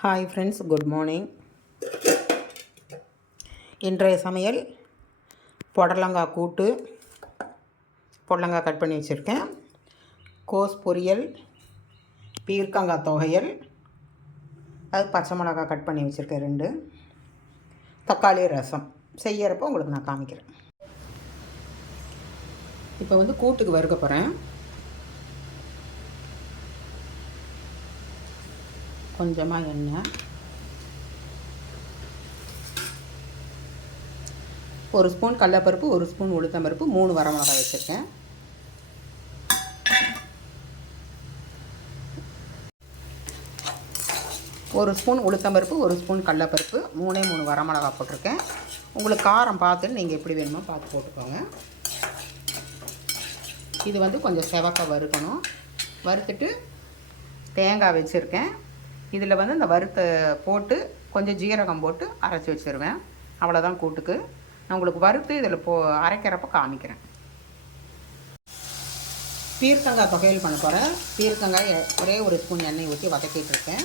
Hi friends, good morning. இன்றைய சமையல் புடலங்காய் கூட்டு, புடலங்காய் கட் பண்ணி வச்சுருக்கேன், கோஸ் பொரியல், பீர்க்கங்காய் துவையல், அது பச்சை மிளகாய் கட் பண்ணி வச்சுருக்கேன் 2, தக்காளி ரசம். செய்யறப்போ உங்களுக்கு நான் காமிக்கிறேன். இப்போ கூட்டுக்கு வறுக்க போகிறேன். கொஞ்சமாக எண்ணெய், 1 ஸ்பூன் கடலைப்பருப்பு, 1 ஸ்பூன் உளுத்தம்பருப்பு, 3 வரமிளகாய் வச்சுருக்கேன். ஒரு ஸ்பூன் உளுத்தம்பருப்பு, 1 ஸ்பூன் கடலைப்பருப்பு, 3 வரமிளகாய் போட்டிருக்கேன். உங்களுக்கு காரம் பார்த்துன்னு நீங்கள் எப்படி வேணுமோ பார்த்து போட்டுக்கோங்க. இது கொஞ்சம் செவக்க வறுக்கணும். வறுத்துட்டு தேங்காய் வச்சுருக்கேன். இதில் இந்த வறுத்த போட்டு கொஞ்சம் ஜீரகம் போட்டு அரைச்சி வச்சுருவேன். அவ்வளோதான் கூட்டுக்கு. நான் உங்களுக்கு வறுத்து இதில் அரைக்கிறப்ப காமிக்கிறேன். பீர்க்கங்காய் துவையல் பண்ண போகிறேன். பீர்க்கங்காய் ஒரே 1 ஸ்பூன் எண்ணெய் ஊற்றி வதக்கிட்டுருக்கேன்.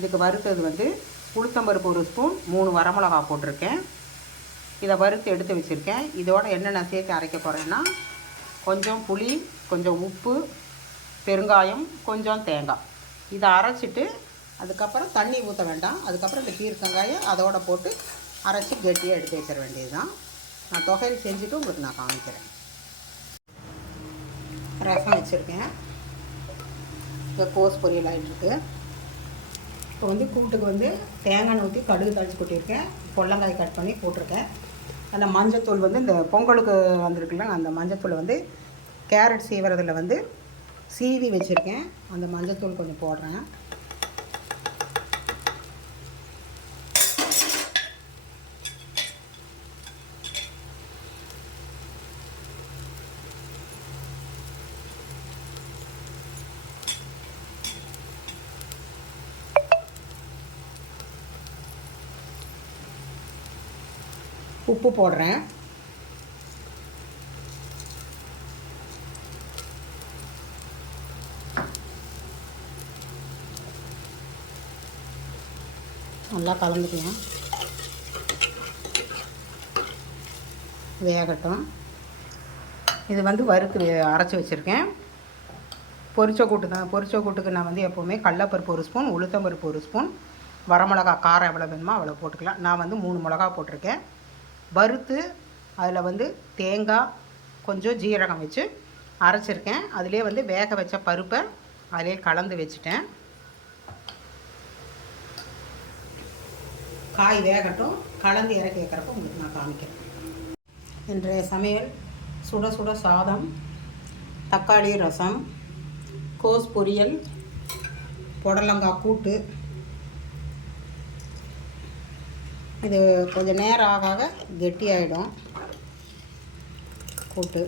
இதுக்கு வறுத்தது உளுத்தம்பருப்பு 1 ஸ்பூன், 3 வரமிளகாய் போட்டிருக்கேன். இதை வறுத்து எடுத்து வச்சுருக்கேன். இதோட என்னென்ன சேர்த்து அரைக்க போகிறேன்னா, கொஞ்சம் புளி, கொஞ்சம் உப்பு, பெருங்காயம், கொஞ்சம் தேங்காய். இதை அரைச்சிட்டு அதுக்கப்புறம் தண்ணி ஊற்ற வேண்டாம். அதுக்கப்புறம் இந்த பீர்க்கங்காயை அதோடு போட்டு அரைச்சி கெட்டியாக எடுத்து வச்சிட வேண்டியது தான். நான் துவையல் செஞ்சுட்டு உங்களுக்கு நான் காமிக்கிறேன். ரசம் வச்சுருக்கேன். இப்போ கோஸ் பொரியல் ஆகிட்டுருக்கு. இப்போ கூட்டுக்கு தேங்காய் ஊற்றி கடுகு தாளித்து கொட்டியிருக்கேன். புடலங்காய் கட் பண்ணி போட்டிருக்கேன். அந்த மஞ்சத்தூள் இந்த பொங்கலுக்கு வந்திருக்குல்ல, அந்த மஞ்சத்தூள் கேரட் சீவுறதில் சீவி வச்சுருக்கேன். அந்த மஞ்சத்தூள் கொஞ்சம் போடுறேன். உப்பு போடுறேன். நல்லா கலந்துக்கலாம். வேகட்டும். இது வறுத்து அரைச்சி வச்சுருக்கேன். பொரிச்ச கூட்டு தான். பொரிச்ச கூட்டுக்கு நான் எப்போவுமே கடலைப்பருப்பு 1 ஸ்பூன், உளுத்தம்பருப்பு 1 ஸ்பூன், வரமிளகா காரம் எவ்வளோ வேணுமோ அவ்வளோ போட்டுக்கலாம். நான் 3 மிளகா போட்டிருக்கேன். வறுத்து அதில் தேங்காய், கொஞ்சம் ஜீரகம் வச்சு அரைச்சிருக்கேன். அதிலே வேக வச்ச பருப்பை அதிலே கலந்து வச்சுட்டேன். காய் வேகட்டும். கலந்து இறக்கி வைக்கிறப்ப உங்களுக்கு நான் காமிக்கிறேன். இன்றைய சமையல் சுட சுட சாதம், தக்காளி ரசம், கோஸ் பொரியல், புடலங்காய் கூட்டு. இது கொஞ்சம் நேரம் ஆக கெட்டியாயிடும் கூட்டு.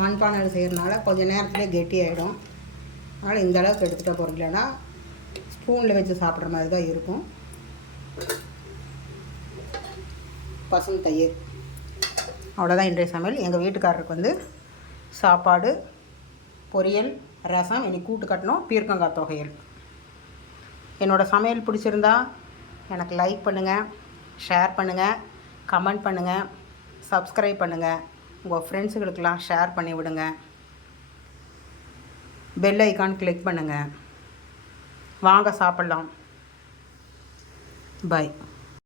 மண்பானை செய்கிறனால கொஞ்சம் நேரத்துலேயே கெட்டி ஆகிடும். அதனால் இந்த அளவுக்கு எடுத்துகிட்ட போகிறோம். இல்லைன்னா ஸ்பூனில் வச்சு சாப்பிட்ற மாதிரி தான் இருக்கும். பசும் தயிர். அவ்வளோதான் இன்றைய சமையல். எங்கள் வீட்டுக்காரருக்கு சாப்பாடு, பொரியல், ரசம், இனி கூட்டு கட்டணும், பீர்க்கங்காய் துவையல். என்னோடய சமையல் பிடிச்சிருந்தா எனக்கு லைக் பண்ணுங்கள், ஷேர் பண்ணுங்கள், கமெண்ட் பண்ணுங்கள், சப்ஸ்கிரைப் பண்ணுங்கள். உங்கள் ஃப்ரெண்ட்ஸுகளுக்கெல்லாம் ஷேர் பண்ணி விடுங்க. பெல் ஐக்கான் கிளிக் பண்ணுங்கள். வாங்க சாப்பிட்லாம். பை.